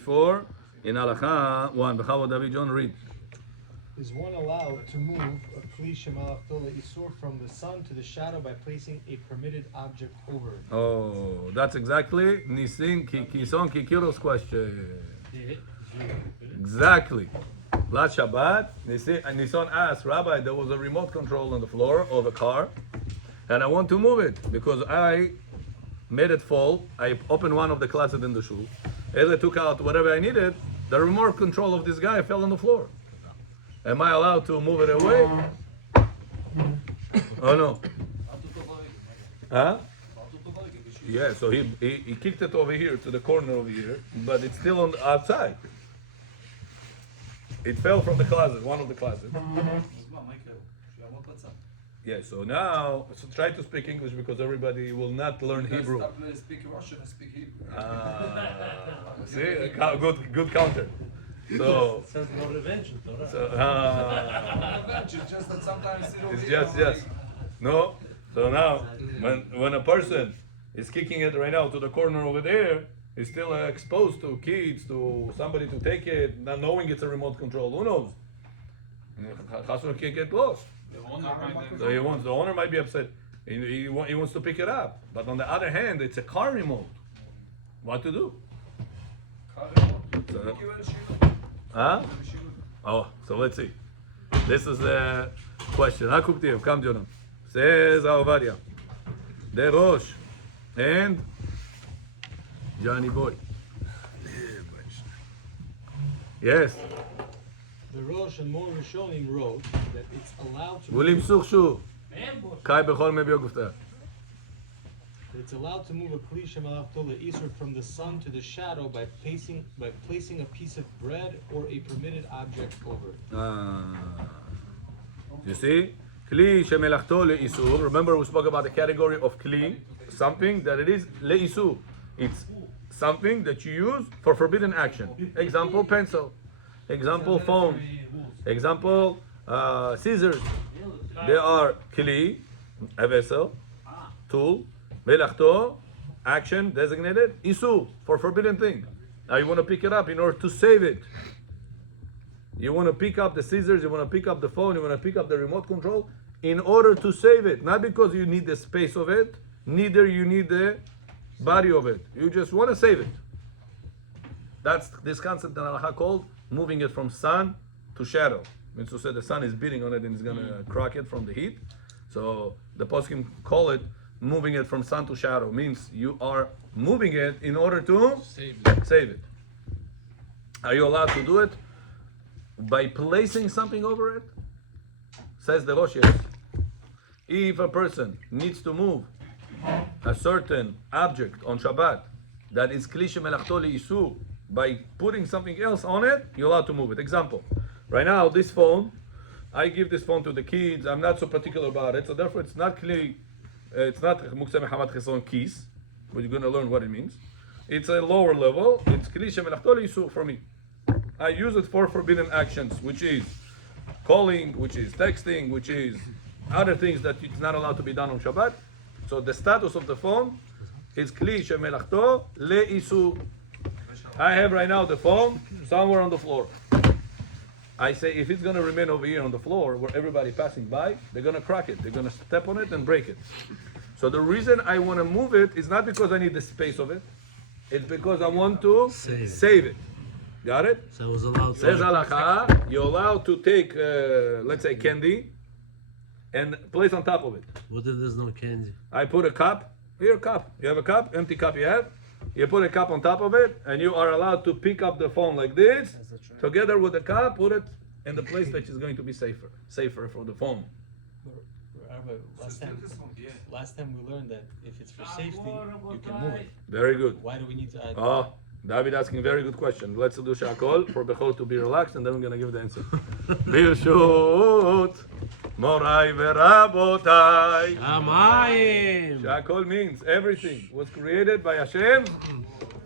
4 in Halacha 1. B'chavo David John, read. Is one allowed to move a kli shemalachto le'isur from the sun to the shadow by placing a permitted object over it? Oh, that's exactly Nisin Kison Kikiro's question. Exactly. Last Shabbat, Nisan asked, Rabbi, there was a remote control on the floor of a car, and I want to move it because I made it fall. I opened one of the closets in the shul. As I took out whatever I needed, the remote control of this guy fell on the floor. Am I allowed to move it away? Oh no. Huh? Yeah, so he kicked it over here to the corner over here, but it's still on the outside. It fell from the closet, one of the closets. Yeah, so now, try to speak English because everybody will not learn Hebrew. Speak Russian and speak Hebrew. See, good counter. So, Sounds more revenge. Revenge, it's just that sometimes it's yes. No, so now, when a person is kicking it right now to the corner over there, he's still exposed to kids, to somebody to take it, not knowing it's a remote control. Who knows? Chazon can get lost. So the owner might be upset. He wants to pick it up. But on the other hand, it's a car remote. What to do? Huh? Oh, so let's see. This is the question. Hakuktiv, come Jonah. Says Ovadia. The Rosh and Johnny Boy. Yes. The Rosh and Mor Rishonim wrote that it's allowed to ולמסוך שוב. קאי בכל מביא גופתה. it's allowed to move a kli shemalachto le'isur from the sun to the shadow by placing a piece of bread or a permitted object over it. You see? כלי שמלאכתו לאיסור. Remember we spoke about the category of כלי, something that it is לאיסור. It's something that you use for forbidden action. Example, pencil. Example, phone. Example, scissors. They are kli, a vessel, tool, melachto, action, designated, isu, for forbidden thing. Now you want to pick it up in order to save it. You want to pick up the scissors, you want to pick up the phone, you want to pick up the remote control in order to save it. Not because you need the space of it, neither you need the body of it. You just want to save it. That's this concept that Allah called moving it from sun to shadow. Means to say the sun is beating on it and it's gonna crack it from the heat. So the poskim call it moving it from sun to shadow. Means you are moving it in order to save it. Are you allowed to do it by placing something over it? Says the Rosh. Yes. If a person needs to move a certain object on Shabbat that is kli shemelachto le'isu, by putting something else on it, you're allowed to move it. Example, right now this phone, I give this phone to the kids. I'm not so particular about it, so therefore it's not kli, it's not mukseh mehamad chesron kis, but you're going to learn what it means. It's a lower level. It's kli shemelachto le'isu for me. I use it for forbidden actions, which is calling, which is texting, which is other things that it's not allowed to be done on Shabbat. So the status of the phone is kli shemelachto le'isu. I have right now the phone somewhere on the floor. I say if it's going to remain over here on the floor where everybody passing by, they're going to crack it. They're going to step on it and break it. So the reason I want to move it is not because I need the space of it. It's because I want to save it. Got it? So it was allowed. Says halakha, you're allowed to take, let's say, candy and place on top of it. What if there's no candy? I put a cup. Here, cup. You have a cup, empty cup you have. You put a cup on top of it, and you are allowed to pick up the phone like this, together with the cup, put it in the place that is going to be safer for the phone. Last time we learned that if it's for safety, you can move it. Very good. Why do we need to add? Oh, David asking a very good question. Let's do shakol for Bechol to be relaxed, and then we're going to give the answer. Birshut, Morai verabotai. Amayim. Shakol means everything was created by Hashem.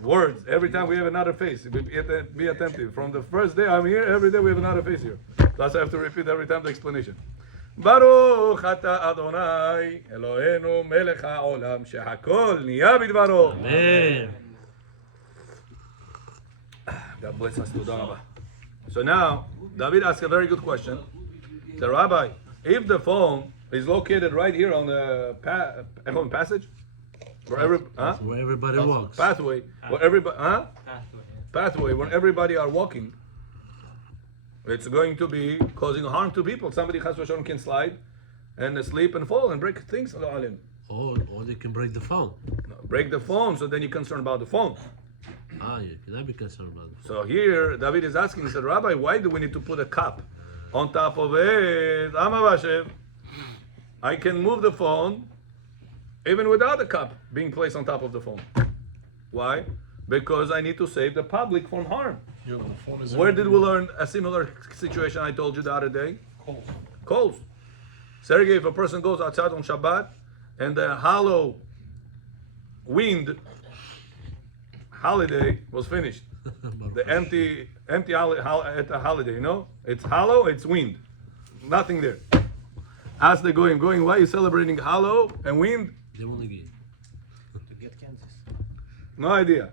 Words. Every time we have another face. Be attentive. From the first day I'm here, every day we have another face here. Plus I have to repeat every time the explanation. Baruch ata Adonai Eloheinu melech haolam shehakol niya bidvaro. Amen. God bless us. תודה רבה. So now, David asked a very good question. The Rabbi, if the phone is located right here on the passage, where Where everybody walks. pathway, where everybody, pathway, when everybody are walking, it's going to be causing harm to people. Somebody Chas v'Shalom can slide and sleep and fall and break things. Or they can break the phone. Break the phone, so then you're concerned about the phone. You cannot be concerned about it. So here, David is asking, he said, Rabbi, why do we need to put a cup on top of it? Amavashev, I can move the phone even without the cup being placed on top of the phone. Why? Because I need to save the public from harm. Where did we learn a similar situation I told you the other day? Coals. Sergey, if a person goes outside on Shabbat and the hollow wind holiday was finished, the empty holiday, you know? It's hollow, it's wind. Nothing there. Ask the going, why are you celebrating hollow and wind? They want to get. To get Kansas. No idea.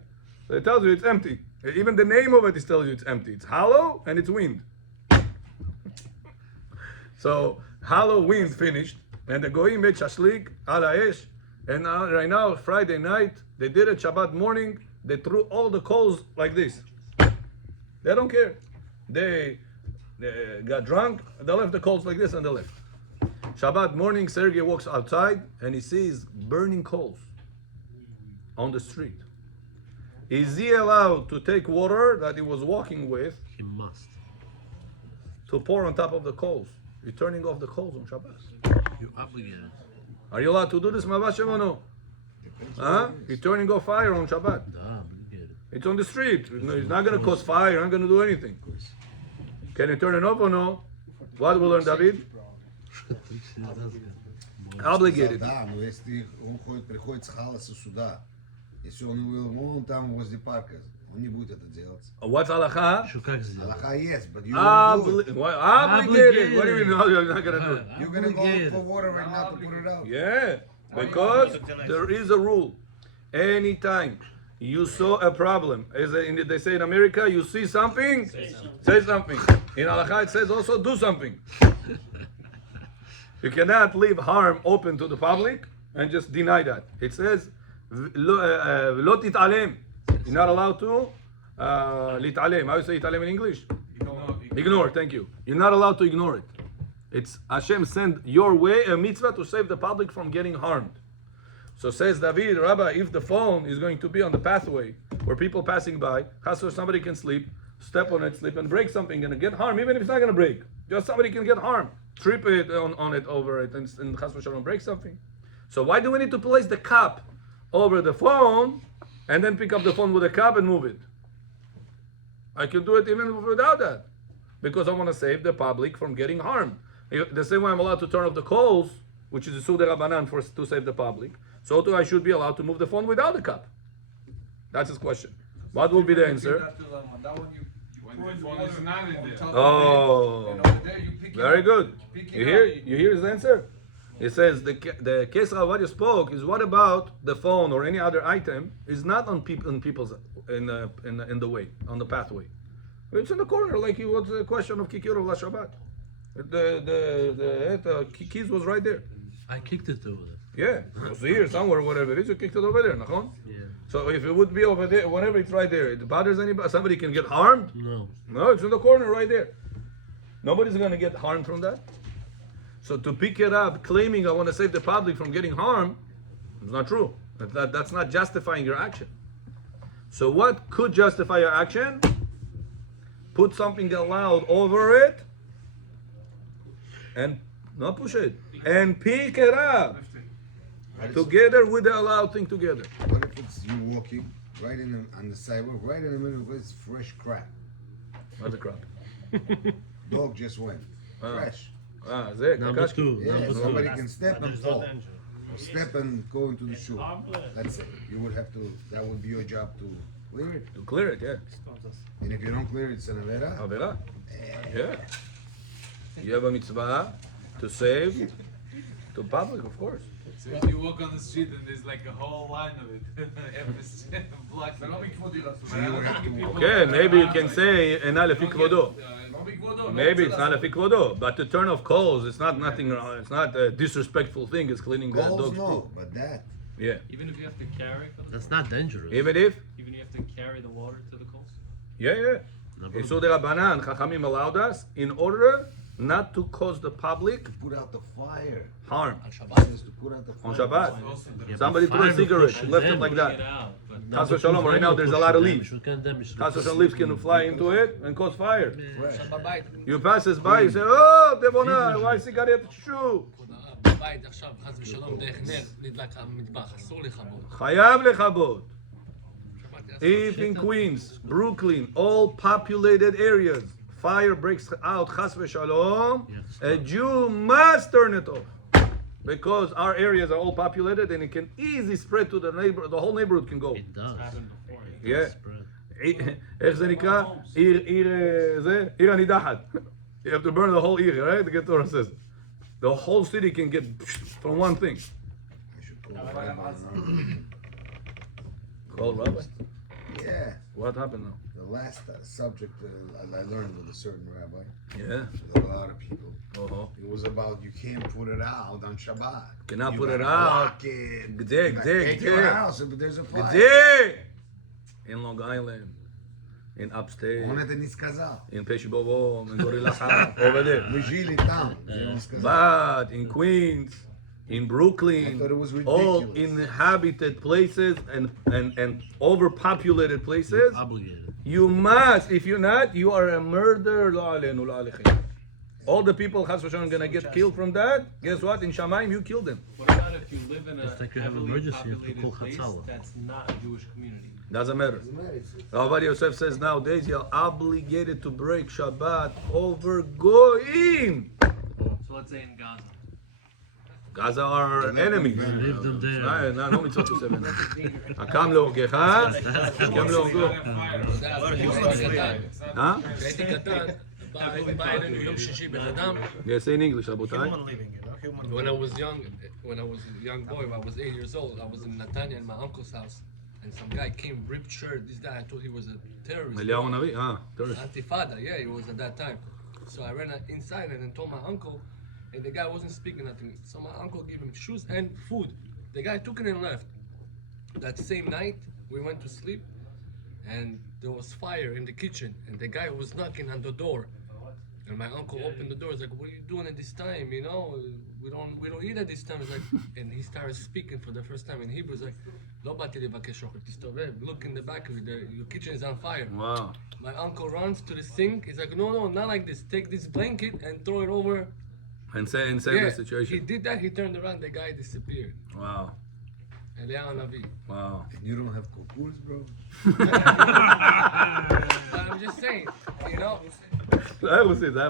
So it tells you it's empty. Even the name of it is tells you it's empty. It's hollow and it's wind. So hollow wind finished, and the goyim made shashlik ala esh, and right now Friday night they did it. Shabbat morning they threw all the coals like this. They don't care. They got drunk. They left the coals like this and they left. Shabbat morning, Sergey walks outside and he sees burning coals on the street. Is he allowed to take water that he was walking with He must. to pour on top of the coals? You're turning off the coals on Shabbat. You're obligated. Are you allowed to do this, Mavashem, or no? Huh? You're turning off fire on Shabbat. Obligated. It's on the street. It's not going to cause fire. Not going to do anything. Can you turn it off or no? What will learn, David? Obligated. Да, но если он приходит с халаса сюда, если он вон там возле парка, он не будет это делать. What's halacha? Что как сделать? Аллаха есть, but you won't do it. Obligated. What do you mean? No, you're not going to do it. You're gonna go look for water right now to put it out. Yeah, because there is a rule. Anytime you saw a problem, they say in America, you see something, say something. In halacha it says also do something. You cannot leave harm open to the public and just deny that. It says, lo tit'alem. You're not allowed to lit'alem. How do you say it'alem in English? Ignore, thank you. You're not allowed to ignore it. It's Hashem send your way a mitzvah to save the public from getting harmed. So says David, Rabbi, if the phone is going to be on the pathway where people passing by, somebody can sleep, step on it, slip and break something and get harmed, even if it's not going to break. Just somebody can get harmed. Trip it on it, over it, and Chas v'Shalom break something. So why do we need to place the cup over the phone and then pick up the phone with a cup and move it? I can do it even without that, because I want to save the public from getting harmed. The same way I'm allowed to turn off the coals, which is a Suda Rabbanan to save the public, so too I should be allowed to move the phone without the cup. That's his question. What will be the answer? Oh, very good. You hear his answer? He says the case Ovadia spoke is, what about the phone or any other item is not on people's in the way, on the pathway. It's in the corner, like it was a question of Kikir of La Shabbat. The keys was right there. I kicked it over there. Yeah, it was here somewhere, whatever it is. You kicked it over there, nachon? Yeah. So if it would be over there, whenever it's right there, it bothers anybody. Somebody can get harmed. No. No, it's in the corner right there. Nobody's going to get harmed from that. So to pick it up, claiming I want to save the public from getting harmed, it's not true. That's not justifying your action. So what could justify your action? Put something allowed over it and not push it and pick it up together with the allowed thing together. What if it's you walking right on the sidewalk, right in the middle of this fresh crap? What's the crap? Dog just went. Fresh. Number two. Yeah, Number somebody two. can step and fall. Or step and go into the shoe. Let's say you would have to. That would be your job to clear it. To clear it, yeah. And if you don't clear it, it's an avera. Avera. Yeah. You have a mitzvah to save to public, of course. So if you walk on the street and there's like a whole line of it, blocking זה לא מכבודי לעשות. So you would have to walk. Okay, maybe you can say אינה לפי כבודו. לא מכבודו. לא Maybe רוצה it's not לעשות. לפי כבודו, but to turn off coals, it's not nothing wrong. It's not a disrespectful thing. It's cleaning the Goals, dog's poop. no, but that. Yeah. Even if you have to carry for the That's not dangerous. Even if, even if you have to carry the water to the coals. yeah. Isur de Rabbanan, Chachamim allowed us in order not to cause the public Put out the fire. harm Just to put out the fire. on Shabbat. Yeah, Somebody but threw a fire cigarette, pushes left it in. like Get that. out, but Chas v'shalom, right now there's a lot of leaves. leaves. Chas v'shalom, leaves can fly into it and cause fire. Fresh. בבית, You pass us by, you say, oh, דבונה, why סיגריה שוב? בבית עכשיו, חס ושלום, דרך נר, נדלק המטבח, אסור לכבות. חייב לכבות. שמעתי, If in Queens, Brooklyn, all populated areas, fire breaks out, chas v'shalom, a Jew must turn it off. Because our areas are all populated and it can easily spread to the neighbor, the whole neighborhood can go. It does. happened before. Yeah. Spread. איך זה נקרא? עיר הנידחת. You have to burn the whole עיר, right? To get to our system. The whole city can get from one thing. I should call fire now. Call Rabbi. Yeah. What happened now? The last subject I learned with a certain rabbi, Yeah. with a lot of people, Uh-huh. it was about you can't put it out on Shabbat. Cannot You put it gotta out. block it. G'day, You gotta g'day, take your g'day. house if there's a fire. G'day! In Long Island, in upstate, Он это не сказал. in Peshbovo, in Gorillaha, over there. Мы жили там, где он сказал. But in Queens, in Brooklyn, I thought it was all ridiculous. inhabited places and overpopulated places, Obligated. you must. If you're not, you are a murderer. La aleinu, la alechem. All the people, chas v'shalom, gonna get killed from that. Guess what? In Shamayim, you killed them. What about if you live in a It's like you have an heavily emergency, you have to populated call place Hatzalah. that's not a Jewish community? Doesn't matter. Ovadia Yosef says nowadays you're obligated to break Shabbat over goyim. So let's say in Gaza. Gaza are our enemies. Leave them there. לא מצוות עושה בינם. הקם להורגך, הקם להורגו. אה? כשהייתי קטן, בא אלינו יום שישי בן אדם, Yes, in English, רבותיי. when I was a young boy, I was 8 years old, I was in Netanya in my uncle's house, and some guy came, ripped shirt, this guy, I thought he was a terrorist. אליהו הנביא? טוב. Antifada, yeah, he was at that time. So I ran inside and then told my uncle, and the guy wasn't speaking nothing. So my uncle gave him shoes and food. The guy took it and left. That same night, we went to sleep, and there was fire in the kitchen, and the guy was knocking on the door. And my uncle opened the door. He's like, "What are you doing at this time? You know, we don't eat at this time." He's like, and he started speaking for the first time in Hebrew. He's like, "Lo bati לבקש אוכל, תסתובב. Look in the back of it. Your kitchen is on fire." וואו. My uncle runs to the sink. He's like, no, not like this. Take this blanket and throw it over. And save the He situation. did that. He turned around. The guy disappeared. וואו. Eliyahu Hanavi. וואו. And you don't have coupons, bro? But I'm just saying, you know. איך עושים? זה היה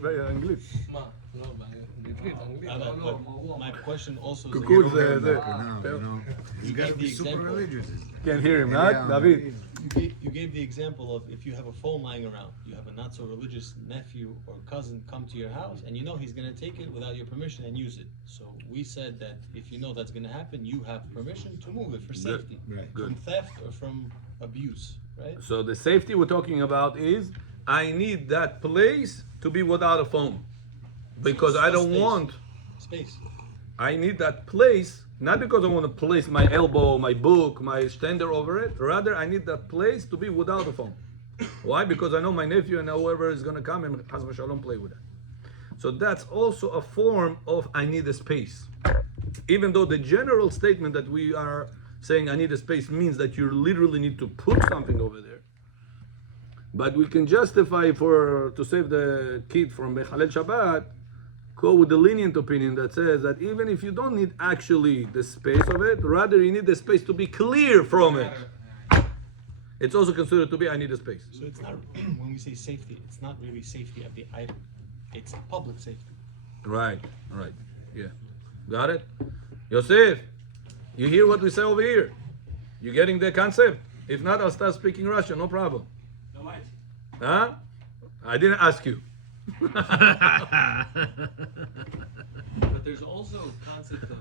באנגלית. מה? לא, בעברית, אנגלית. But my question also is, קוקול You זה... don't זה- have now, you know. You gotta be super example. religious. Can't hear him, Yeah, not? דוד. you gave the example of if you have a phone lying around, you have a not so religious nephew or cousin come to your house, and you know he's going to take it without your permission and use it. So we said that if you know that's going to happen, you have permission to move it for safety, Right. from theft or from abuse, right? So the safety we're talking about is I need that place to be without a phone. Because I don't Space. want, Space. I need that place, not because I want to place my elbow, my book, my stender over it. Rather, I need that place to be without a phone. Why? Because I know my nephew and whoever is going to come and Chas v'shalom play with it. So that's also a form of I need a space. Even though the general statement that we are saying I need a space means that you literally need to put something over there. But we can justify to save the kid from Bechalel Shabbat, go with the lenient opinion that says that even if you don't need actually the space of it, rather you need the space to be clear from it. It's also considered to be I need a space. So it's not, when we say safety, it's not really safety of the item, it's public safety. Right, yeah. Got it? Yosef, you hear what we say over here? You getting the concept? If not, I'll start speaking Russian, no problem. Huh? I didn't ask you. But there's also a concept of the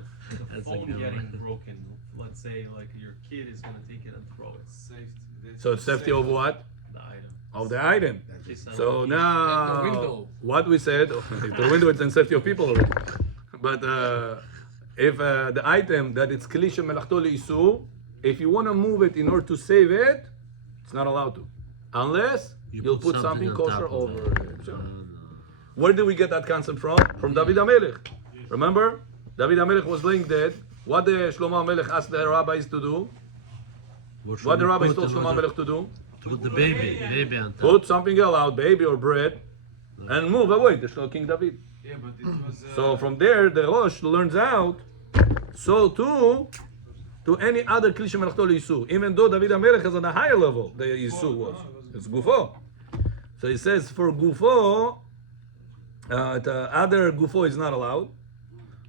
That's a phone good getting one. broken. Let's say like your kid is gonna take it and throw it. Safety. So it's safety of what? The item. Of the item. They sell So it. now, The window. what we said, the window is in safety of people already. But if the item that it's kli shemelachto leisur, if you want to move it in order to save it, it's not allowed to, unless you'll put something on kosher top of over it. it. So, No. where did we get that concept from? From David HaMelech. Remember, David HaMelech was laying dead. What did Shlomo HaMelech asked the rabbis to do? What should What the we rabbis put told in Shlomo order HaMelech to do? to put the baby on top. Put something else out, baby or bread, and move away. The King David. Yeah, but it was. So from there, the Rosh learns out. So too, to any other kli shemelachto leisur, even though David HaMelech is on a higher level, the Yisur was. It's gufo. So he says for gufo, the other gufo is not allowed.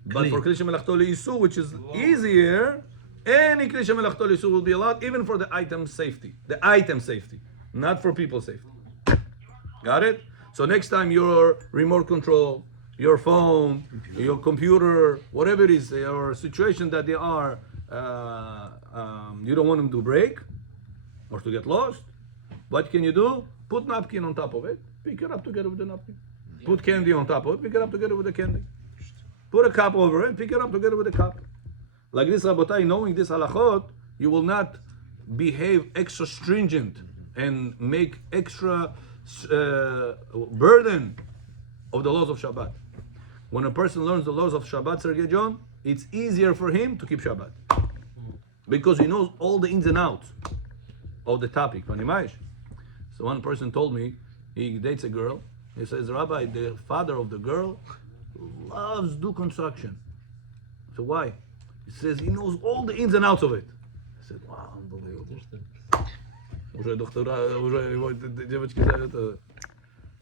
But Kli. for kli shemelachto leisur, which is easier, any kli shemelachto leisur will be allowed, even for the item safety. The item safety, not for people safety. Got it? So next time your remote control, your phone, your computer, whatever it is, your situation that they are, you don't want them to break or to get lost. What can you do? Put napkin on top of it, pick it up together with the napkin. Put candy on top of it, pick it up together with the candy. Put a cup over it, pick it up together with the cup. Like this, Rabotai, knowing this halachot, you will not behave extra stringent and make extra burden of the laws of Shabbat. When a person learns the laws of Shabbat, Sergei John, it's easier for him to keep Shabbat because he knows all the ins and outs of the topic. So one person told me he dates a girl. He says, Rabbi, the father of the girl loves do construction. So why? He says he knows all the ins and outs of it. I said, wow, unbelievable. Уже доктора, уже девочки это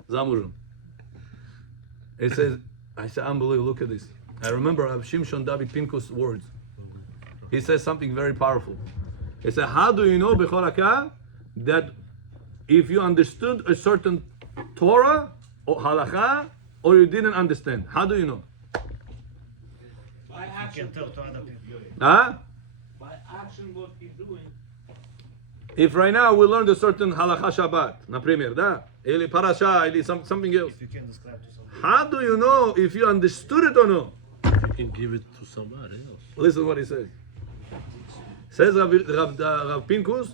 замужем. He says, I said, unbelievable, look at this. I remember Shimshon David Pinkus' words. He says something very powerful. He said, how do you know, Bechol Hakah, that if you understood a certain Torah or halakha, or you didn't understand? How do you know? By action. Huh? By action, what he's doing. If right now we learned a certain halakha Shabbat, например, да? Или parasha, или something else. How do you know if you understood it or no? You can give it to somebody else. Listen to what he says. Says Rav Pinkus,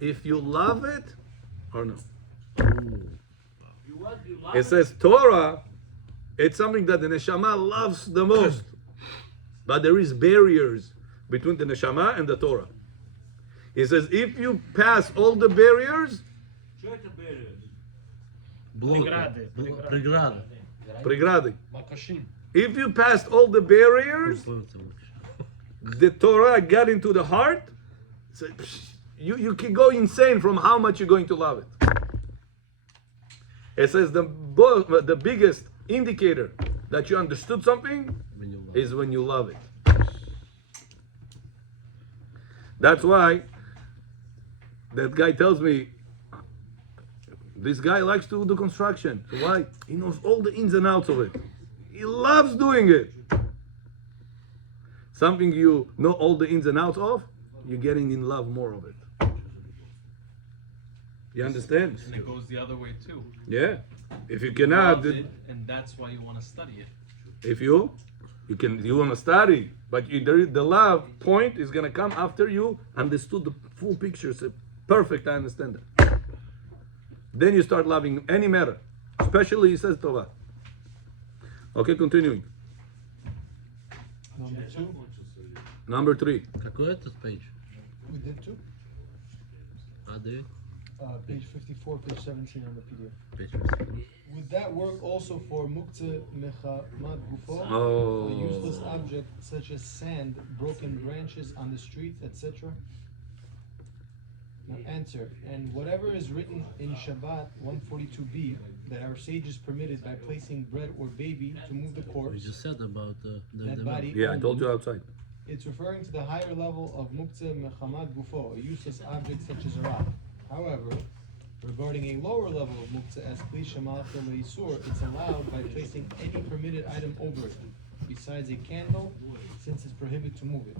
if you love it or no. It says Torah, it's something that the neshama loves the most. But there is barriers between the neshama and the Torah. He says if you pass all the barriers, Преграды. pregradi. Makashim. If you passed all the barriers, the Torah got into the heart. So you can go insane from how much you're going to love it. It says the biggest indicator that you understood something is when you love it. That's why that guy tells me this guy likes to do construction. So why? He knows all the ins and outs of it. He loves doing it. Something you know all the ins and outs of, you're getting in love more of it. You understand? And it goes the other way too. Yeah. If you You cannot, love it, and that's why you want to study it. if you want to study, but the love point is going to come after you understood the full picture. So perfect, I understand that. Then you start loving any matter, especially he says Torah. Okay, continuing. Number 2. Number 3. Какой этот page? We did 2. Ады. Page 54, page 17 on the PDF. Page Would that work also for muktzeh mechamad gufo? Oh. A useless object such as sand, broken branches on the street, etc.? Now answer, and whatever is written in Shabbat 142b, that our sages permitted by placing bread or baby to move the We corpse, just said about the that body Yeah, I only, told you outside. it's referring to the higher level of muktzeh mechamad gufo, a useless object such as a rock. However, regarding a lower level of muktzeh as kli shemalachto leisur, it's allowed by placing any permitted item over it. besides a candle, since it's prohibited to move it.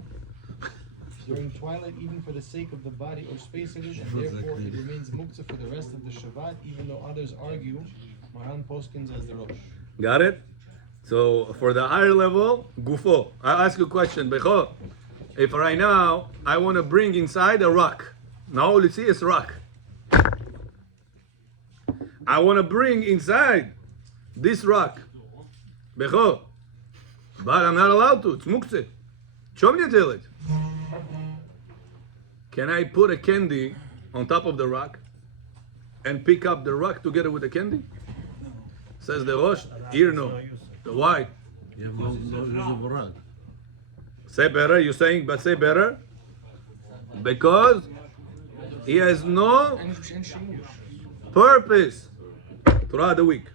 During twilight, even for the sake of the body or space of it, and therefore it remains muktzah for the rest of the Shabbat, even though others argue, Maran Poskins as the Rosh. Got it? So for the higher level, gufo. I'll ask you a question. Bechor, if right now I want to bring inside a rock, now let's see it's rock. I want to bring inside this rock. Bechor. But I'm not allowed to. It's muktzeh. Show me tell it. Can I put a candy on top of the rock and pick up the rock together with the candy? Says the Rosh. Here no. Why? You have no use of Moran. Say better. You're saying, but say better. Because he has no purpose throughout the week.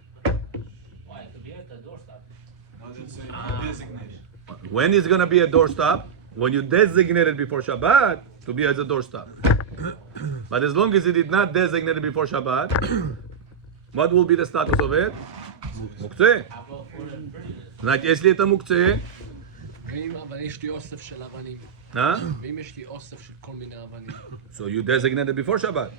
When is going to be a doorstop? When you designate it before Shabbat to be as a doorstop. But as long as he did not designate it before Shabbat, what will be the status of it? מוקצה. זאת יש לי את המוקצה. אבל יש לי אוסף של אבנים. ואם יש לי אוסף של כל מיני אבנים. So you designated before Shabbat.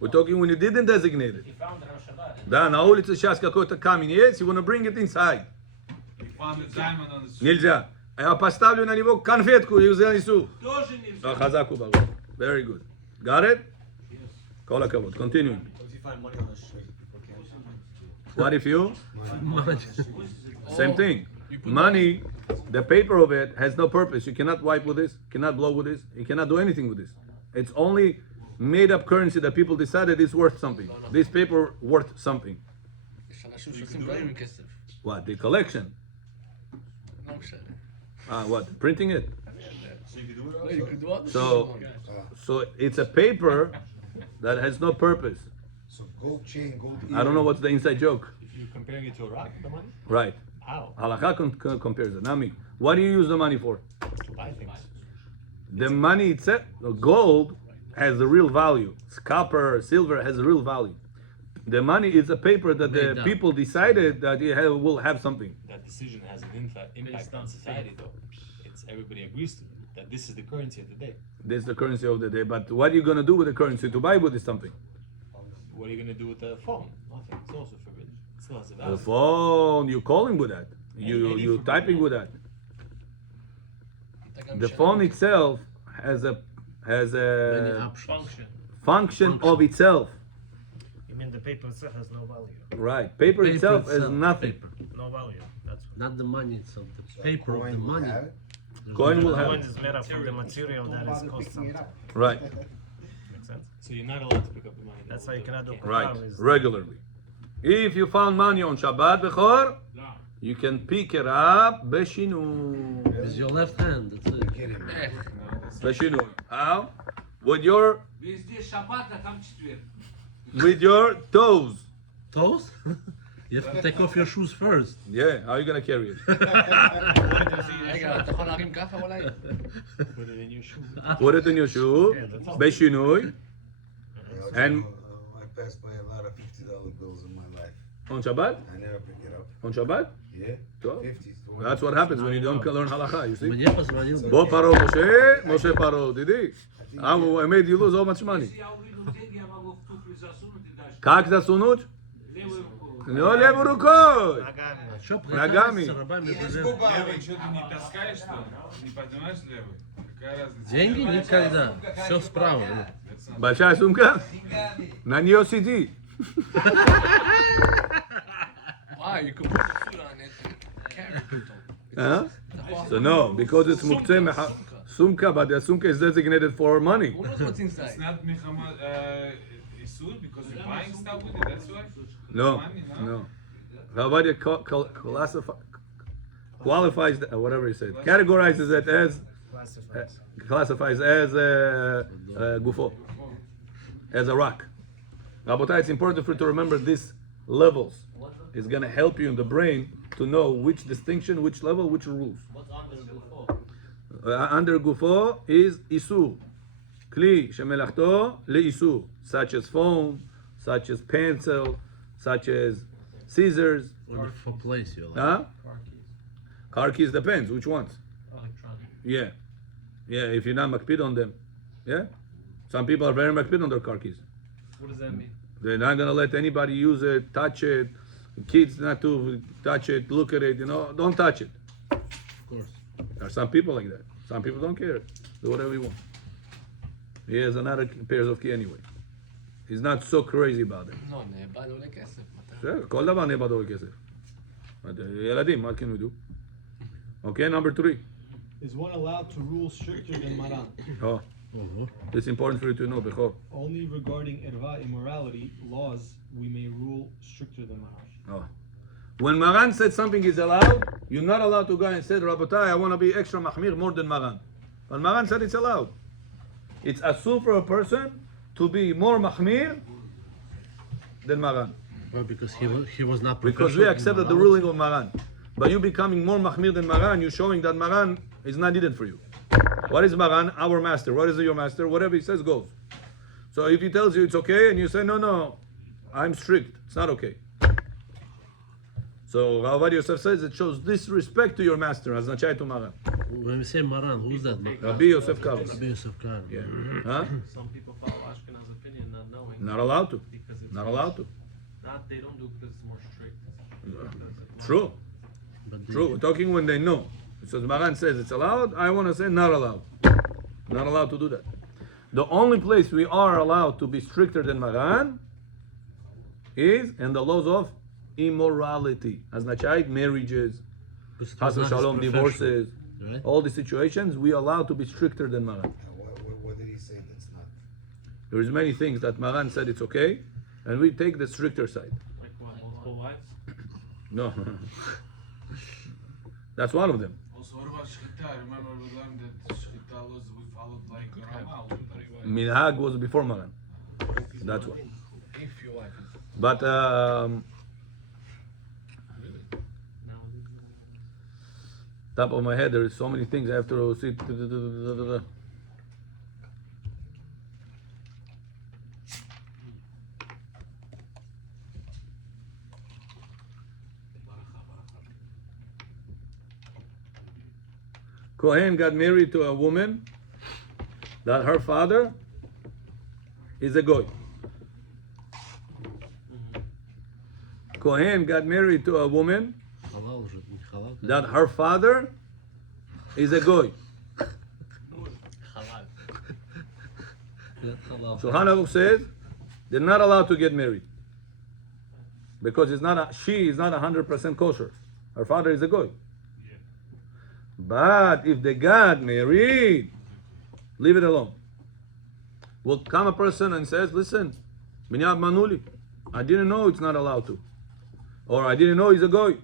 We're talking when you didn't designate it. He found it on Shabbat. Да, на улице сейчас какой-то камень есть, you want to bring it inside. He found a diamond on the street. Нельзя. Я поставлю на него конфетку и занесу. Тоже нельзя. חזק וברור. Very good. Got it? כל הכבוד. Continuing. What if you find money on the street? What if you? Same thing. Money, the paper of it has no purpose. You cannot wipe with this, cannot blow with this, you cannot do anything with this. It's only made up currency that people decided is worth something. This paper worth something. יש אנשים שעושים דברים עם כסף. What? The collection. לא משנה. What? Printing it. So you can do it לא, you could do what? So it's a paper that has no purpose. So gold chain, gold I don't know what's the inside joke. If you're comparing it to a rock, the money? Right. How? Halakha compares it. Not me. What do you use the money for? To buy things. The money itself, gold has a real value. Copper, silver has a real value. The money is a paper that the people decided that it will have something. That decision has an impact on society, though. It's everybody agrees to that this is the currency of the day. This is the currency of the day. But what are you going to do with the currency to buy with this something? What are you going to do with the phone? Nothing. It's also forbidden. It still has a The value. phone, you calling with that. You typing with that. The phone itself has a Many options. Function. function of itself. You mean the paper itself has no value? Right. Paper itself has nothing. Paper. No value. That's what. Not the money itself. The paper of the money. Coin will The have coin it. is made up from the material that is cost something. Right. Makes sense? So you're not allowed to pick up the money. That's how you cannot do Right. Qur'an is- Regularly. If you found money on Shabbat Bechor, you can pick it up b'shinui. With your left hand. That's it. B'shinui. How? With your Везде шаббат, а там четверг. with your toes. Toes? You have to take off your shoes first. Yeah, how are you gonna carry it? רגע, אתה יכול להרים ככה אולי? Put it in your shoe. Put it in your shoe, b'shinui, and I passed by a lot of $50 bills in my life. on Shabbat? I never pick it up. On Shabbat? Yeah? So, 50. that's what happens when you don't learn halakha, you see? מניח בזמנים. Bo paro Moshe, Moshe paro, Didi. I made you lose so much money. Я увидел деньги, я могу в туфли засунуть и дальше. Как засунуть? Левую руку. לא левой рукой. Ногами. Что, Ногами. с рабами без- Левый, что ты не таскаешь, что ли? Не поднимаешь левый? Какая разница? Деньги никогда. Все справа. Большая сумка? На нее сиди. Why? You could put food on it and carry it. Huh? So no, because it's muktzeh meha- sumka, but the sumka is designated for money. Who knows what's It's inside? not Mechama Isur because you're buying stuff with it, that's why? No, Money, no. Ovadia qualifies, whatever he said, categorizes it as, Classifies. classifies as gufo, as a rock. Rabotai, it's important for you to remember these levels. It's going to help you in the brain to know which distinction, which level, which rules. What's under before? Under gufo is isur. Kli shemelachto leisur, such as phone, such as pencil, such as scissors. Or for place you like. Huh? Car keys depends, which ones? Electronic. Yeah. Yeah, if you're not makpid on them. Yeah? Some people are very makpid on their car keys. What does that mean? They're not gonna let anybody use it, touch it. Kids not to touch it, look at it, don't touch it. Of course. There are some people like that. Some people don't care. Do whatever you want. He has another pairs of key anyway. He's not so crazy about it. No, נאבד עולה כסף. מתי? בסדר, כל דבר נאבד עולה כסף. ילדים, what can we do? Okay, number 3. Is one allowed to rule stricter than Maran? Oh, this is important for you to know, Bechor. Only regarding erva, immorality, laws, we may rule stricter than Maran. Oh. When Maran said something is allowed, you're not allowed to go and say, Rabotai, I want to be extra mahmir more than Maran. But Maran said it's allowed. It's assumed for a person to be more mahmir than Maran. Well, because he was not Because we professional in accepted the Maran. ruling of Maran. By you becoming more mahmir than Maran, you're showing that Maran is not needed for you. What is Maran? Our master. What is your master? Whatever he says goes. So if he tells you it's okay and you say, no, I'm strict, it's not okay. So Ovadia Yosef says it shows disrespect to your master, as Nachai to Maran. When we say Maran, who's that? Rabbi Yosef Kavos. Rabbi Yosef Khan. Yeah. Huh? Some people follow Ashkenaz's opinion not knowing. Not allowed to. Because it's Not allowed to. Not they don't do it because it's more strict. True. But True. We're talking when they know. It says Maran says it's allowed. I want to say not allowed. Not allowed to do that. The only place we are allowed to be stricter than Maran is in the laws of immorality. As Nachai, marriages, Because it was Chas not his Shalom, profession, divorces, right? all the situations, we are allowed to be stricter than Maran. What did he say that's not? There is many things that Maran said it's okay, and we take the stricter side. Like what? Multiple wives? No. That's one of them. Also, what about Shchita? Remember we learned that Shchita laws we followed like Ramal. Minhag was before Maran. That's why. If your wife is. But top of my head, there is so many things I have to see. Kohen got married to a woman that her father is a goy. Kohen got married to a woman Halal уже, не halal. that her father is a goy. Halal. Not halal. Shulchan Aruch says they're not allowed to get married because she is not 100% kosher. Her father is a goy. But if they got married, leave it alone. Will come a person and says, "Listen, Minyab Manuli, I didn't know it's not allowed to, or I didn't know he's a goy.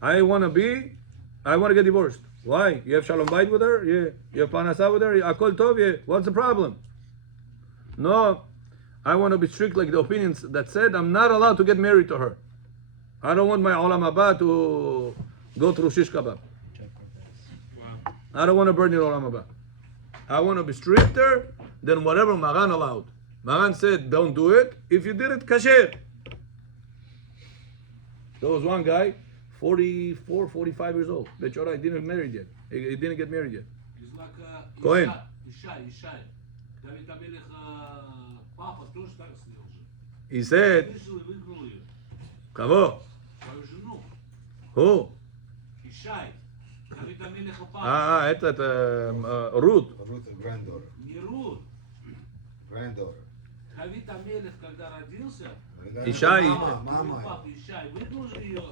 I want to get divorced. Why? You have shalom bayit with her? Yeah. You have panasa with her? Akol tov? Yeah. What's the problem? No, I want to be strict like the opinions that said I'm not allowed to get married to her. I don't want my olam haba to go through shish kebab. I don't want to burn your olam haba. I want to be stricter than whatever Maran allowed. Maran said, don't do it. If you did it, kasher. There was one guy, 44, 45 years old. Bechora, he didn't married yet. He didn't get married yet. He's like Cohen. Yishai. David Amelech Papa, тоже так сделал же. He said, Вышел и выгнал ее. Kavo, Свою жену. who? Yishai. David Amelech Papa. Ruth. Ruth, granddaughter. Не Рут. Granddaughter. Давид Амелех, когда родился, Ishai. Mama. папа Yishai выгнал же ее.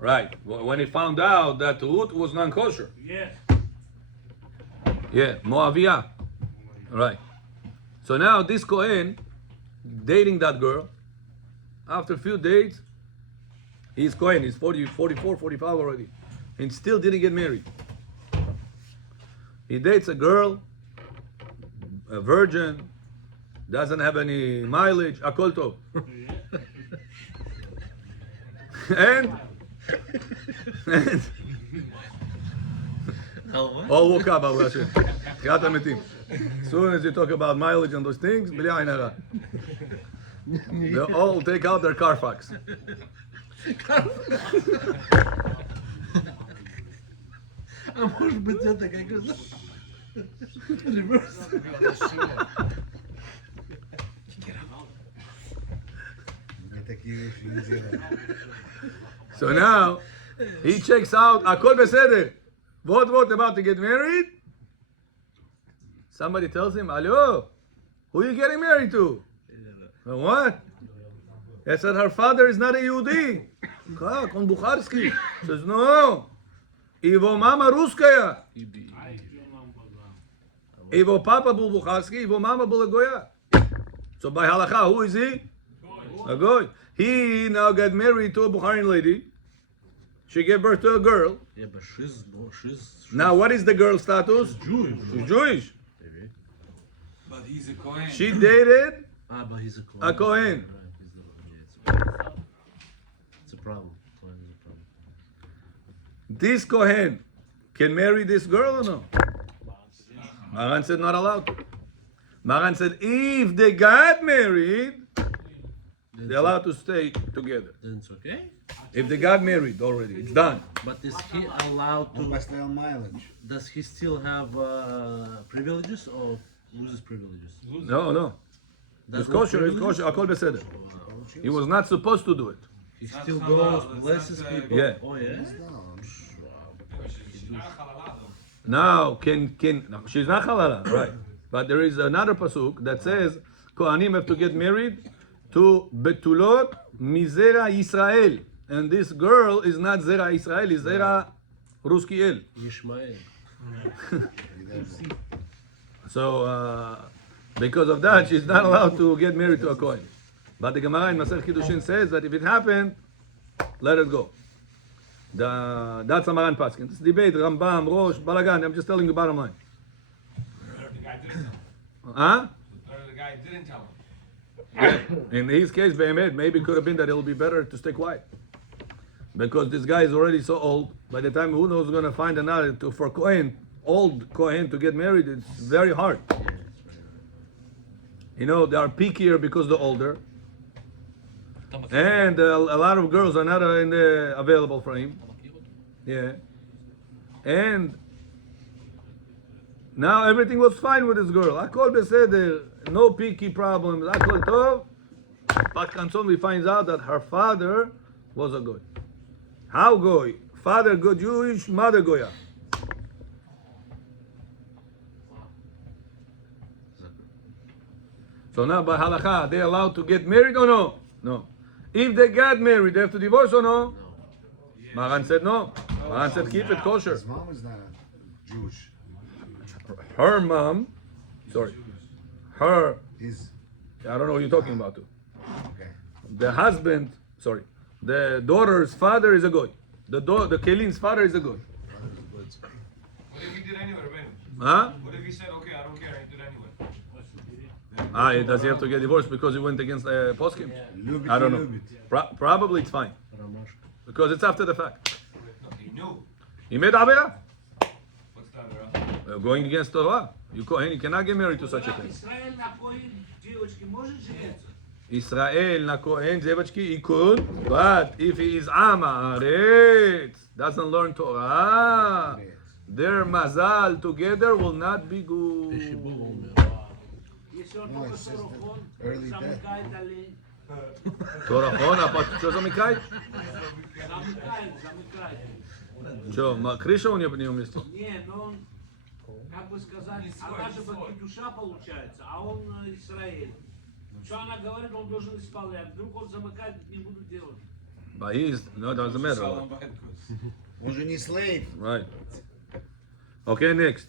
Right. When he found out that Ruth was non-kosher. Yes. Yeah, Moavia. Right. So now this Kohen dating that girl. After a few dates, he's Kohen. He's 40, 44, 45 already. And still didn't get married. He dates a girl, a virgin, doesn't have any mileage, akol tov. and all woke up, Baruch Hashem. Tchiat HaMetim. As soon as you talk about mileage and those things, b'li ayin hara. They all take out their Carfax. А может быть это как это? Реверс. Я такие вещи не делаю. So now, he checks out, הכל בסדר. What about to get married? Somebody tells him, hello, who are you getting married to? What? He said, her father is not a Yehudi. Как? Он бухарский. Says, no. Его мама русская. Его папа был бухарский, его мама была гоя. So by halakha, who is he? A goy. He now got married to a Bukharian lady. She gave birth to a girl. Yeah, but she's Now what is the girl's status? Jewish. She's Jewish. But he's a Kohen. She dated Ah, but he's a Kohen. a Kohen. Right, it's a problem. Kohen is a problem. This Kohen can marry this girl or no? Maran said not allowed to. Maran said if they got married, they're allowed to stay together. Then it's okay. If they got married already, it's done. But is he allowed Он to? поставил mileage. Does he still have privileges or loses privileges? No. Does It's kosher, it's kosher, הכל בסדר. He was not supposed to do it. He still goes, blesses people. Yeah. Oh yeah. Now, no, she's not halala, right? But there is another pasuk that says Kohanim have to get married to betulot mizera Yisrael, and this girl is not zera Israel, is zera Ruskiel. Yishmael. So because of that, she's not allowed to get married to a Kohen. But the Gemara in Masech Kiddushin says that if it happened, let it go. That's a Maran Paskin. It's debate, Rambam, Rosh, Balagan. I'm just telling you bottom line. The guy didn't tell him. Huh? The guy didn't tell him. In his case, Behemet, maybe it could have been that it'll be better to stay quiet. Because this guy is already so old. By the time who knows is going to find another for Kohen, old Kohen to get married, it's very hard. You know, they are pickier because they're older. And a lot of girls are not available for him. Yeah. And now everything was fine with this girl. Akol beseder, no picky problems. Akol tov. But Kanson, we find out that her father was a goy. How goy? Father good Jewish, mother goya. So now by halakha, are they allowed to get married or no? No. If they got married, they have to divorce or no? Maran said no. Maran said keep it kosher. His mom is not a Jewish. Her mom, her, He's I don't know what you're talking about too. okay. The husband, the daughter's father is a goy. The Kelin's father is a goy. What if he did anyway, Rabbeinu? Huh? What if he said, okay, I don't care, I did anyway? Does he have to get divorced because he went against poskim? Lubit, I don't know. lubit. Probably it's fine because it's after the fact. No, he knew. He made avera. What's that, bro? Going against Torah. You cannot get married to such a thing. Израиль на Коин девочки может жениться? Israel na Kohen Zevachki he could, but if he is Amaret, doesn't learn Torah, their mazal together will not be good. Если он No, только it says that сорохон, early death. замыкает олень. Torah, что замыкает? Замыкает. Что, крыша у него не уместит? Не, но он, как бы сказать, она же душа получается, а он Израиль. Что она говорит, он должен исполнять. Вдруг он замыкает, не буду делать. But he is, no, it doesn't matter. Он же не slave. Right. Okay, next.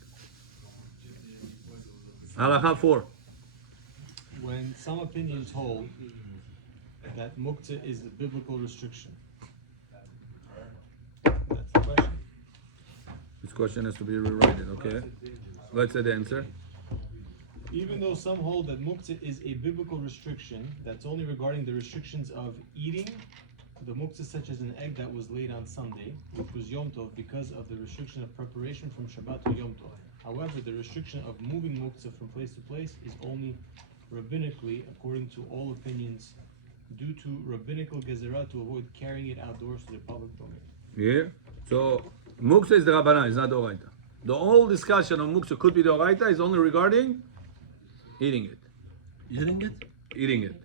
Halacha 4. When some opinions hold that muktzah is the biblical restriction. That's the question. This question has to be rewritten, okay? Let's say the answer. Even though some hold that muktzah is a biblical restriction, that's only regarding the restrictions of eating the muktzah such as an egg that was laid on Sunday, which was Yom Tov, because of the restriction of preparation from Shabbat to Yom Tov. However, the restriction of moving muktzah from place to place is only rabbinically, according to all opinions, due to rabbinical gezerah to avoid carrying it outdoors to the public domain. Yeah. So Muktzah is the Rabbanan, it's not the Oraita. The whole discussion on Muktzah could be the Oraita is only regarding eating it. Eating it? Eating it.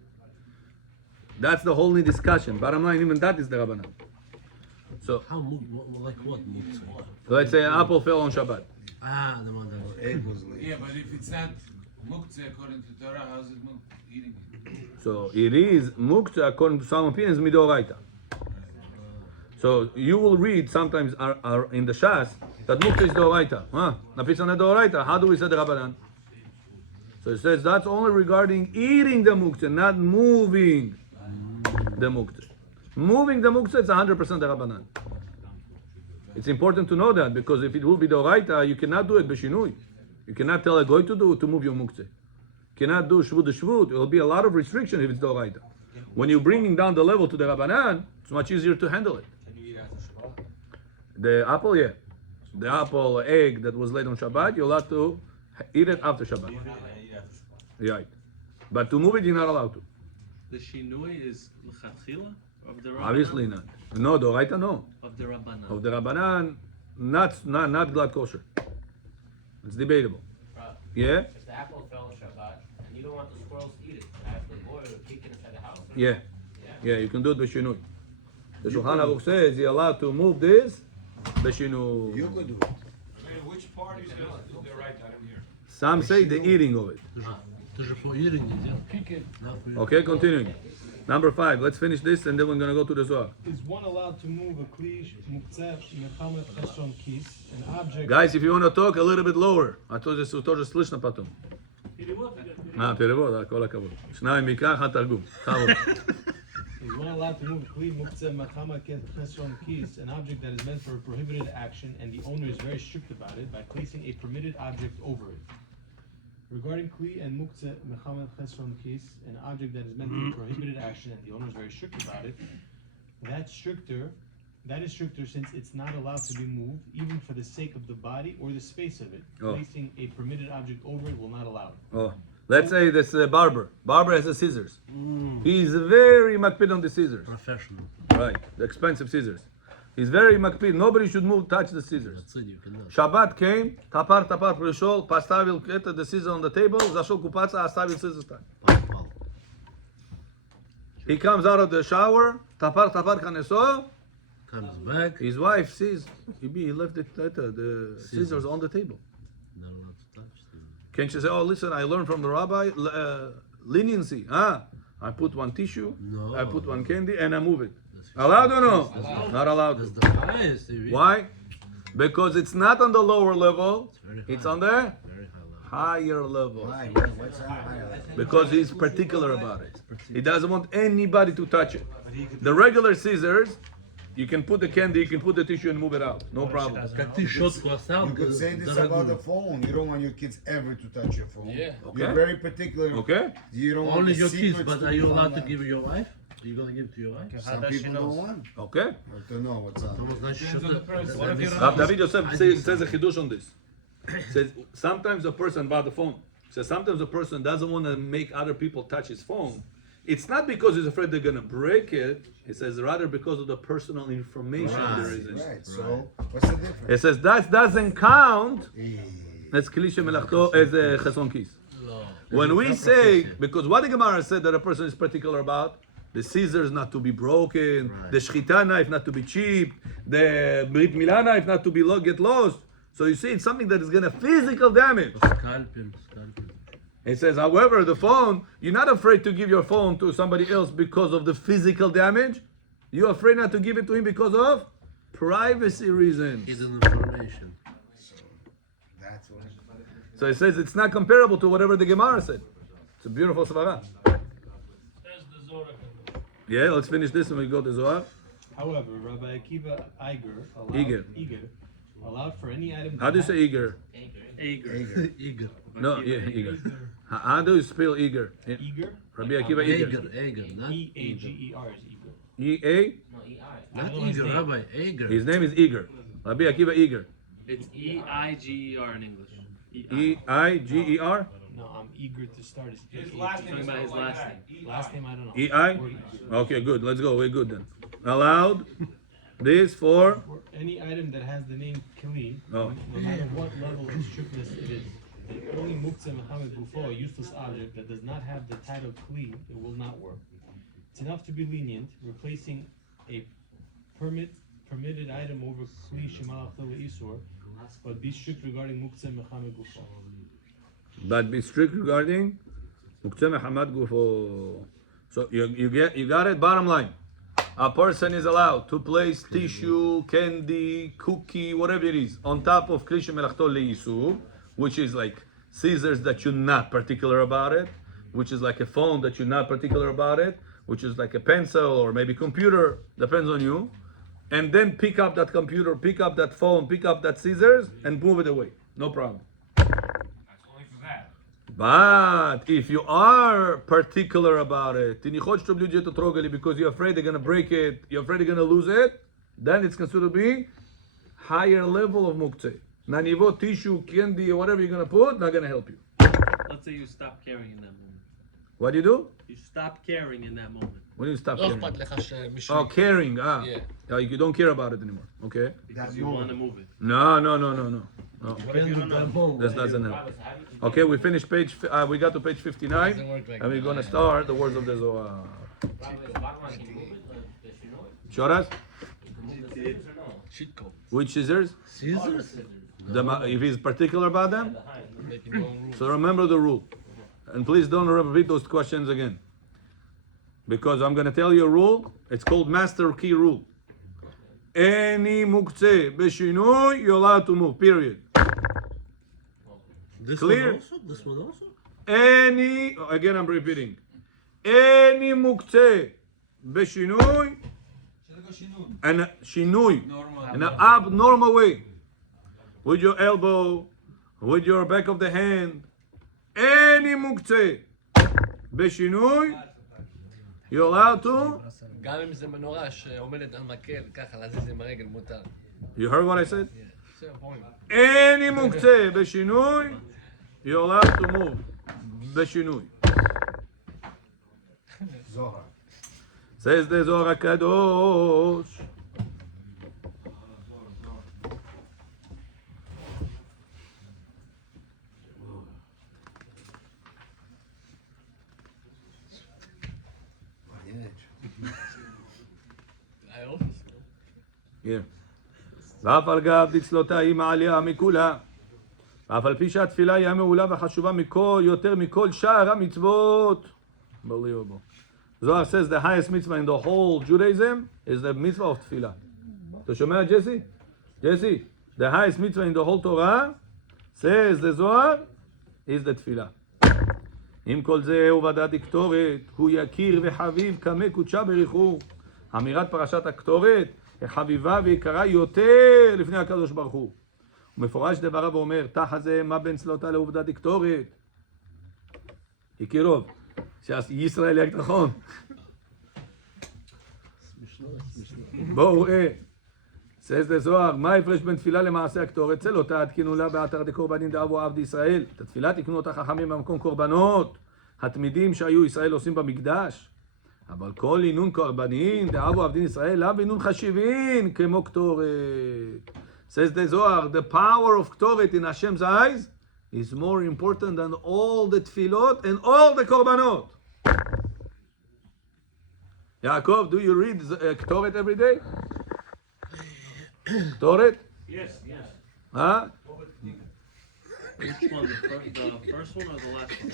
That's the whole discussion. Bottom line, even that is the Rabbanan. So, How like what muktzah? let's say an apple fell on Shabbat. Ah, the one that Egg was late. Yeah, but if it's not muktzah according to Torah, how's it eating it? So it is Muktzah according to some opinions Midoraita. So you will read sometimes are in the Shas that Muktzah is Doraita. Napisana Doraita. How do we say the Rabbanan? So it says that's only regarding eating the Muktzah, not moving the Muktzah. Moving the Muktzah is 100% the Rabbanan. It's important to know that because if it will be Doraita, you cannot do it Beshinui. You cannot tell a goy to move your Muktzah. You cannot do Shvut the Shvut. It will be a lot of restriction if it's Doraita. When you're bringing down the level to the Rabbanan, it's much easier to handle it. Can you eat after Shabbat? The apple, yeah. The apple, egg that was laid on Shabbat, you're allowed to eat it after Shabbat. Yeah, eat after Shabbat. Right. But to move it, you're not allowed to. The shinui is l'chatchila of the Rabbanan? Obviously not. No, the Oraita, no. Of the Rabbanan. Of the Rabbanan, not glad kosher. It's debatable. Yeah? If the apple fell on Shabbat and you don't want the squirrels to eat it, I have to boil or kick it inside the house. Yeah. Yeah, you can do it b'shinui. The Shulchan Aruch says you're allowed to move this b'shinui. You could do it. Which part is the right? I don't hear. Some say the eating of it. Тоже for eating it, yeah. Not for Okay, continuing. Number 5. Let's finish this and then we're going to go to the Zohar. Is one allowed to move a klish, muktzeh, mechamet, cheshon, kis, an object? Guys, if you want to talk a little bit lower, а то тоже слышно потом. перевод, כל הכבוד. שניים מקרא, אחד תרגום. Is one allowed to move a kli, muktzeh, mechamet, cheshon, kis, an object that is meant for a prohibited action and the owner is very strict about it by placing a permitted object over it? Regarding kli and muktzeh, mechamet, cheshon, kis, an object that is meant for a prohibited action and the owner is very strict about it, that is stricter since it's not allowed to be moved, even for the sake of the body or the space of it. Oh. Placing a permitted object over it will not allow it. Oh. Let's say this barber. Barber has the scissors. He's very makpid on the scissors. professional. Right, the expensive scissors. He's very makpid. Nobody should touch the scissors. That's it, you cannot. Shabbat came, tapar пришел, поставил the scissors on the table, зашел купаться, оставил scissors так. He comes out of the shower, tapar כנסו, Comes back. his wife sees, he left the scissors on the table. Not allowed to touch them. Can't you say, oh, listen, I learned from the rabbi leniency. I put one tissue, No. I put one candy, and I move it. Allowed or no? Not allowed. That's the highest. Why? Because it's not on the lower level, Very high. it's on the Very high level. higher level. Why? What's that? Because he's particular about it. He doesn't want anybody to touch it. The regular scissors, you can put the candy, you can put the tissue and move it out. No problem. Как ты щетку оставил, You could say this about the phone. You don't want your kids ever to touch your phone. Yeah. You're Okay. very particular. Okay? You don't want only the your kids, secrets but to are you be allowed found to out. give it your wife? Are you gonna give it to your wife? How Some does she people don't know? want. Okay? I don't know what's up. Потому, значит, Depends on the person. What if you're Rav David Yosef says a chidush on this. Says sometimes a person about the phone. Says sometimes a person doesn't want to make other people touch his phone. It's not because he's afraid they're gonna break it. He says rather because of the personal information there is in it. Right. So what's the difference? It says that doesn't count Eh, as klishe melachto as a cheson kis. When we say, because what the Gemara said that a person is particular about, the scissors not to be broken, the shchita knife not to be chipped, the brit milah knife not to be get lost. So you see, it's something that is gonna physical damage. Scalpel. It says, however, the phone, you're not afraid to give your phone to somebody else because of the physical damage. You're afraid not to give it to him because of privacy reasons. Hidden information. That's what. So it says it's not comparable to whatever the Gemara said. It's a beautiful svara. Yeah, let's finish this and we go to Zohar. However, Rabbi Akiva Eager. allowed for any item. How do you say eager? Eager. Eager. No, yeah, eager. How do you spell eager? Eager? Rabbi Akiva eager. Eager, not E-A-G-E-R is eager. E-A? No, E-I. Not eager, Rabbi. Eager. His name is Eager. Rabbi Akiva eager. It's E-I-G-E-R in English. E-I-G-E-R? No, I'm eager to start. His last name Talking is about his spelled like last that. name. Last name I don't know. E-I? Or eager. Okay, good. Let's go. We're good then. Allowed This for For any item that has the name Kli, Oh. no matter what level of strictness it is, the only Muktzeh Mechamed Gufo, a useless object that does not have the title Kli, it will not work. It's enough to be lenient, replacing a permitted item over Kli Shemalach Isur, but be strict regarding Muktzeh Mechamed Gufo. but be strict regarding Muktzeh Mehamad Gufo. So you got it. Bottom line, a person is allowed to place tissue, candy, cookie, whatever it is, on top of Kli Shemelachto Le'isur, which is like scissors that you're not particular about it, which is like a phone that you're not particular about it, which is like a pencil or maybe computer, depends on you. And then pick up that computer, pick up that phone, pick up that scissors, and move it away. No problem. That's only for that. But if you are particular about it, because you're afraid they're gonna break it, you're afraid they're gonna lose it, then it's considered to be higher level of muktzeh. Nanivot, tissue, candy, or whatever you're gonna put, not gonna help you. Let's say you stop caring in that moment. What do you do? You stop caring in that moment. When you stop לא caring? אכפת לך שמישהו... Oh, caring. Yeah. You don't care about it anymore. Okay. Because you want to move it. No. What if you don't know? That doesn't help. Okay, we finished page. We got to page 59, Doesn't work like and we're that. gonna start the words of the Zohar. Show us שיט קוד. which scissors. Scissors? If he's particular about them, making your own rules. so remember the rule, and please don't repeat those questions again, because I'm gonna tell you a rule. It's called master key rule. Any muktzeh b'shinui, you're allowed to move. Period. This Clear? one also? This one also? Any, again I'm repeating, any muktzeh b'shinui, and shinui, in an abnormal way, with your elbow, with your back of the hand, any muktzeh b'shinui, you're allowed to. גם אם זה מנורה שעומדת על מקל, ככה להזיז עם הרגל מותר. You heard what I said? זה הפוינט. Any muktzeh b'shinui, you're allowed to move b'shinui. Zohar. Says the Zohar HaKadosh. I hope so. Yeah. ואף על גב דצלותה היא מעליה מכולה. ואף על פי שהתפילה היא המעולה והחשובה יותר מכל שאר המצוות. Unbelievable. Zohar says the highest mitzvah in the whole Judaism is the mitzvah of tefillah. אתה שומע, ג'סי? ג'סי, the highest mitzvah in the whole Torah, says the Zohar, is the tefillah. עם כל זה ובדת הקטורת, הוא יקיר וחביב כמה קודשה בריחו. אמירת פרשת הקטורת, חביבה ויקרה יותר לפני הקדוש ברוך הוא. ומפורש דבריו ואומר, תחת זה מה בין צלותה לעובדת הקטורת? הכירוב, שישראל יק נכון. בואו ראה. says the Zohar, מה ההפרש בין תפילה למעשה הקטורת? צלותה התקינו לה באתר דקורבנין דאבו עבדי ישראל. את התפילה תקנו אותה חכמים במקום קורבנות. התמידים שהיו ישראל עושים במקדש. אבל כל עינון קורבנין דאבו עבדין ישראל, לאו עינון חשיבין כמו קטורת. says the Zohar, the power of קטורת in Hashem's eyes is more important than all the tefillot and all the korbanot. Yaakov, do you read קטורת every day? קטורת? Yes, yes. Huh? Which one? The first one or the last one?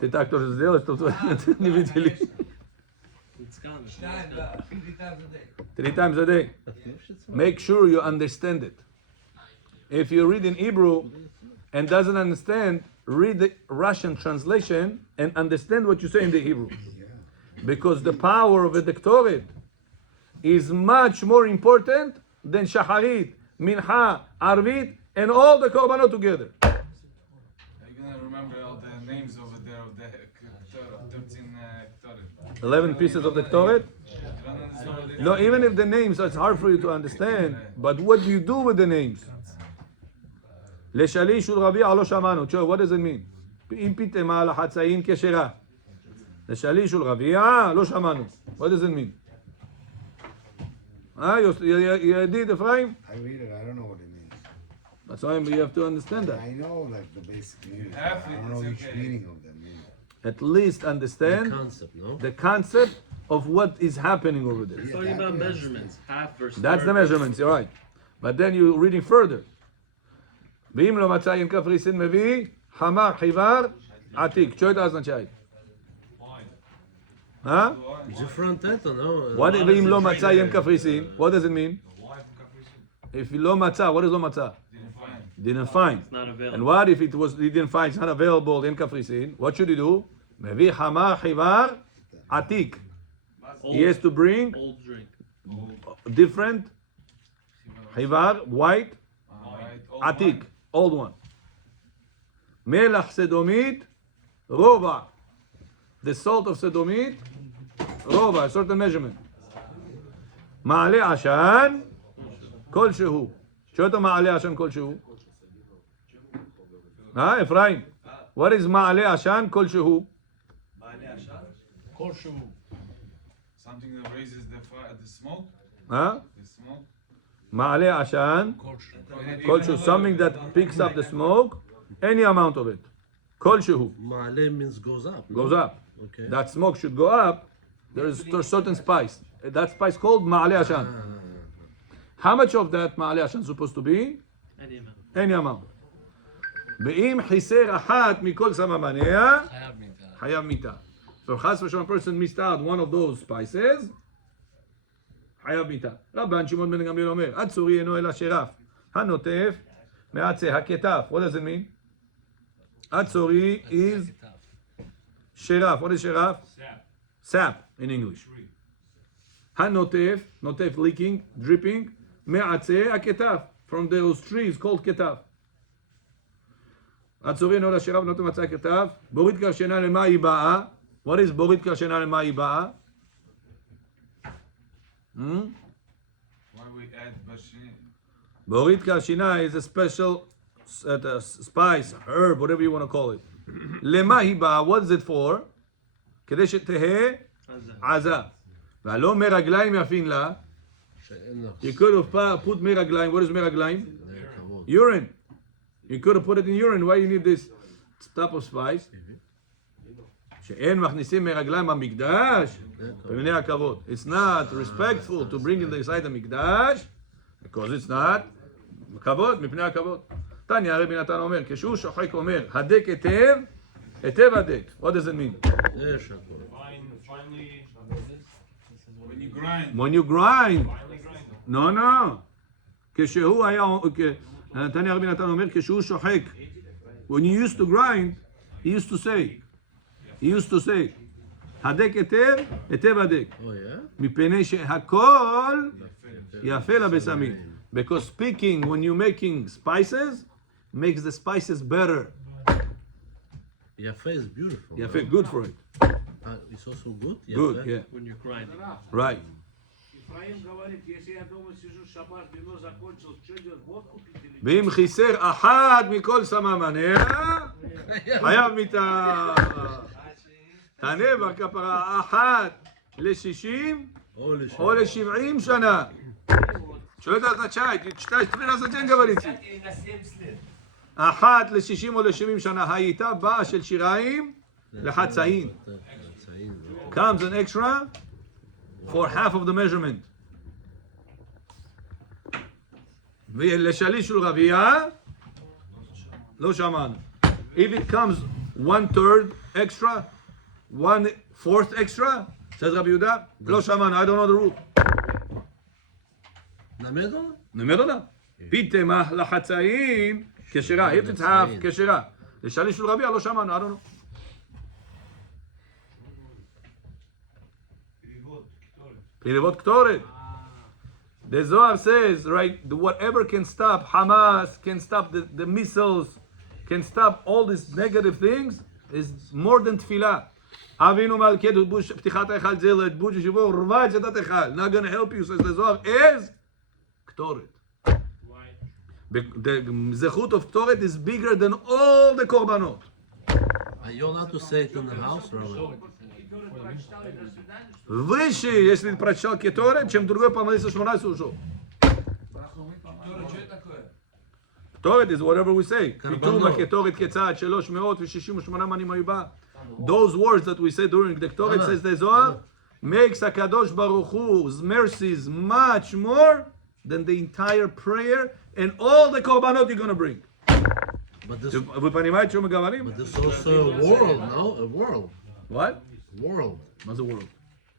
Ты так тоже сделаешь, чтобы не видели. It's gone. Three times a day. Make sure you understand it. If you read in Hebrew and doesn't understand, read the Russian translation and understand what you say in the Hebrew. Because the power of the Dektoret is much more important than Shacharit, Mincha, Arvit, and all the Korbanot together. Are you gonna remember all the names over there of the 13 Ktoret? 11 pieces of the Ktoret. You don't understand what they No, even if the names, it's hard for you to understand. But what do you do with the names? לשליש ולרביע לא שמענו. Joe, what does it mean? אם פיתמה לחצאין כשרה. לשליש ולרביע לא שמענו. What does it mean? You did, Ephraim? I read it, I don't know what it means. That's why you have to understand that. I know like the basic meaning. Half I it, don't know it's which okay. meaning of that meaning. At least The understand concept, no? the concept of what is happening over there. It's talking about measurements, half versus That's the third. measurements, you're right. But then you're reading further. ואם לא מצא אין כף ריסין מביא, חמר חיוור עתיק. Что это означает? Huh? Different title, no? What ואם לא מצא אין כף ריסין? What does it mean? If לא מצא, what is לא מצא? Didn't find. It's not available. And what if it was he didn't find, it's not available in כפריסין? What should he do? מביא חמר חיוור עתיק. He has to bring Old drink. different חיוור, white, עתיק, old one. מלח סדומית, רובע. The salt of סדומית, רובע, a certain measurement. מעלה עשן, כלשהו. שואל אותו מעלה עשן כלשהו. אפרים? What is מעלה עשן כלשהו? Something that raises the fire, the smoke. The smoke. מעלה עשן כלשהו. Something that picks up the smoke, any amount of it. כלשהו. Ma'ale means goes up. no? Goes up. Okay. That smoke should go up. There's certain spice. That spice called מעלה עשן. How much of that מעלה עשן supposed to be? Any amount. Any amount. ואם חיסר אחת מכל סממניה, חייב מיתה. חייב מיתה. So חס ושלום, person missed out one of those spices, חייב מיתה. רבן שמעון בן גמליאל אומר, הצורי אינו אלא שרף, הנוטף מעצה הכתף. What does it mean? הצורי is שרף. What is שרף? Sap in English. הנוטף, נוטף leaking, dripping, מעצה הכתף. From those trees called כתף. הצורי אינו אלא שרף, נוטף מעצה הכתף. בורית קרשנה למה היא באה? What is בורית קרשנה למה היא באה? Why we add bashin? בורית קרשינה is a special spice, herb, whatever you want to call it. למה היא באה? What is it for? כדי שתהא עזה. והלא מרגליים יפין לה. שאין לו. You could have put מרגליים. What is מרגליים? כבוד. Urine. You could have put it in urine. Why you need this type of spice? שאין מכניסים מרגליים במקדש במבנה הכבוד. It's not respectful to bring it inside the מקדש because it's not כבוד, מפני הכבוד. תניא רבי נתן אומר, כשהוא שוחק אומר, הדק היטב, היטב הדק. What does it mean? יש הכל. When you grind. When you grind. No, no. כשהוא היה, תניא רבי נתן אומר, כשהוא שוחק. When you used to grind, he used to say, הדק היטב, היטב הדק. Oh, yeah? מפני שהכל יפה לבשמים. Because speaking, when you're making spices, makes the spices better. Yafe is beautiful. יפה, good for it. It's also good? Good, Yafe? yeah. When you're grinding. Right. Ефраим говорит, если я дома сижу, шаббат, вино закончилось, что делать, водку пить или ואם חיסר אחד מכל סממניה, חייב מיתה. תענה בכפרה אחת ל-60 או ל-70 שנה. Что это означает? Читай, 3 раза в день говорите. אחת ל-60 או ל-70 שנה הייתה באה של שיריים לחצאין. Comes an extra for half of the measurement. ולשליש של רבייה, לא שמענו. If it comes 1/3 extra, 1/4 extra, says רבי יהודה, לא שמענו, I don't know the rule. נמדו? נמדו. פיתמה לחצאין כשרה, if it's half כשרה. לשליש של רבייה, לא שמענו, I don't know. פילבות קטורת. The Zohar says, right, whatever can stop Hamas, can stop the missiles, can stop all these negative things, is more than tefillah. Avinu malkedu bush ptichat echal zelet bush shivo rvaj edat echal. Not going to help you, says the Zohar, is Ktoret. The zechut of Ktoret is bigger than all the korbanot. Are you allowed to say it in the house, Rabbi? Который прочитал и до свидания, что Выше, если ты прочитал Кеторет, чем другой помолился 18 ушел. Тора, что это такое? Ketores is whatever we say. פתאום הקטורת כצעד 368 מנים היו בה. Those words that we say during the Ketores, says the Zohar, makes HaKadosh Baruch Hu's mercies much more than the entire prayer and all the korbanot you're going to bring. But this, Вы понимаете, что мы говорим? but this is also a world, no? A world. What? World. What's the world?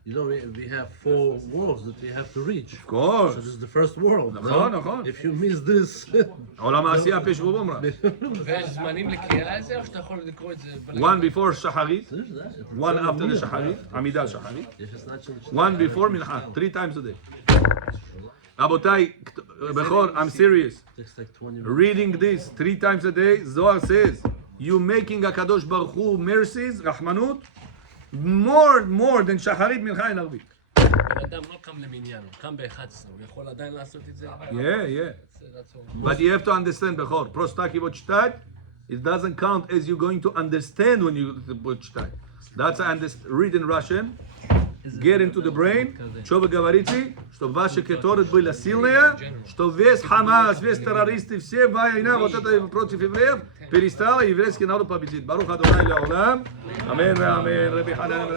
You know, we have 4 worlds that we have to reach. Of course. So this is the first world. נכון, no? נכון. If you miss this, עולם העשייה פשע ובומרה. ויש זמנים לקריאה לזה, או שאתה יכול לקרוא את זה? One before שחרית, one after the שחרית, עמידה שחרית, one before מנחה, 3 times a day. רבותיי, בכור, I'm serious. takes like 20 minutes. Reading this 3 times a day, Zohar says, you making HaKadosh Baruch Hu mercies, רחמנות, more than שחרית, מנחה and ערבית. בן אדם לא קם למניין, הוא קם ב-11, הוא יכול עדיין לעשות את זה? Yeah. That's all. But you have to understand, בכור, פרוסטקי וצ'טת, it doesn't count as you're going to understand when you put shtai. That's read in Russian, get into the brain, что вы говорите, что ваши кеторет были сильные, что весь Хамас, весь террористы, все война, вот это против евреев, перестала, еврейский народ победит. Барух Адонай Леолам. Амин, амин. Раби Ханан,